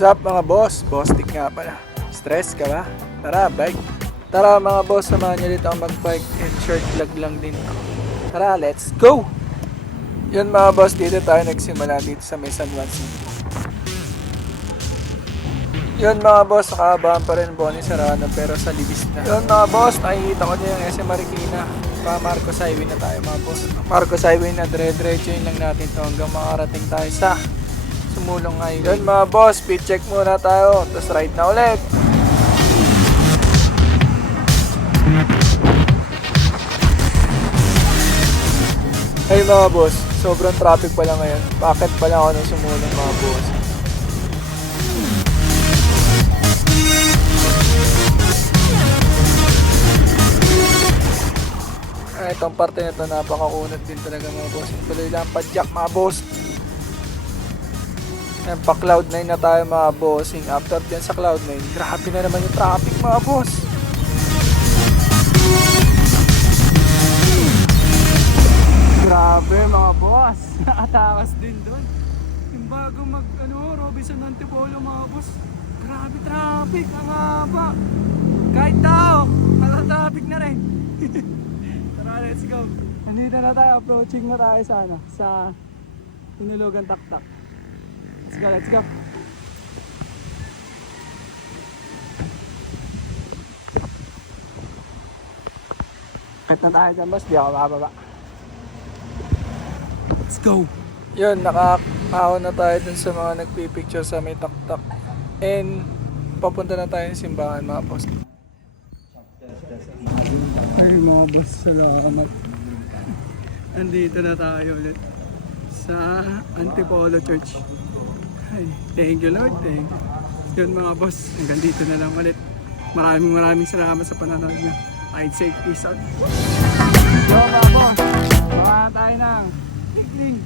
What's up mga boss? Bosstik nga pala. Stress ka ba? Tara, bike. Tara mga boss, samahan nyo dito ang mag-bike and short vlog lang din to. Tara, let's go! Yun mga boss, dito tayo nagsimula dito sa may San Juan City. Yun mga boss, nakaabahan pa rin Bonnie Serrano pero sa libis na. Yun mga boss, nakikita ko niya yung SM Marikina. Pa Marcos Highway na tayo mga boss. Marcos Highway na dire-diretso yun lang natin to hanggang makarating tayo sa Sumulong Highway. Yun mga boss, speed check muna tayo. Tapos ride na ulit. Hey mga boss, sobrang traffic pala ngayon. Bakit pala ako nang sumulong mga boss? Itong parte na ito napakakunat din talaga mga boss. Tuloy lang padjak mga boss. Ayan, pa Cloud9 na tayo mga bossing. After dyan sa Cloud9, grabe na naman yung traffic mga boss. Grabe mga boss. Nakatakas din doon. Yung bago Robinson Antipolo mga boss. Grabe traffic. Ang haba. Kahit tao, naka-traffic na rin. Tara, let's go. Nandito na tayo. Approaching na tayo sa Hinulugan Taktak. Let's go, let's go. Kahit na tayo dyan boss, di ako mababa. Let's go. Yun, nakakaon na tayo dun sa mga nagpipicture sa may taktak. And papunta na tayo sa simbahan mga boss. Ay mga boss, salamat. Andito na tayo ulit sa Antipolo Church. Ay, thank you Lord, thank you. Yun mga boss, hanggang dito na lang ulit. Maraming salamat sa panonood nyo. Ride safe, peace out. Yo mga boss, baka tayo ng Tikling.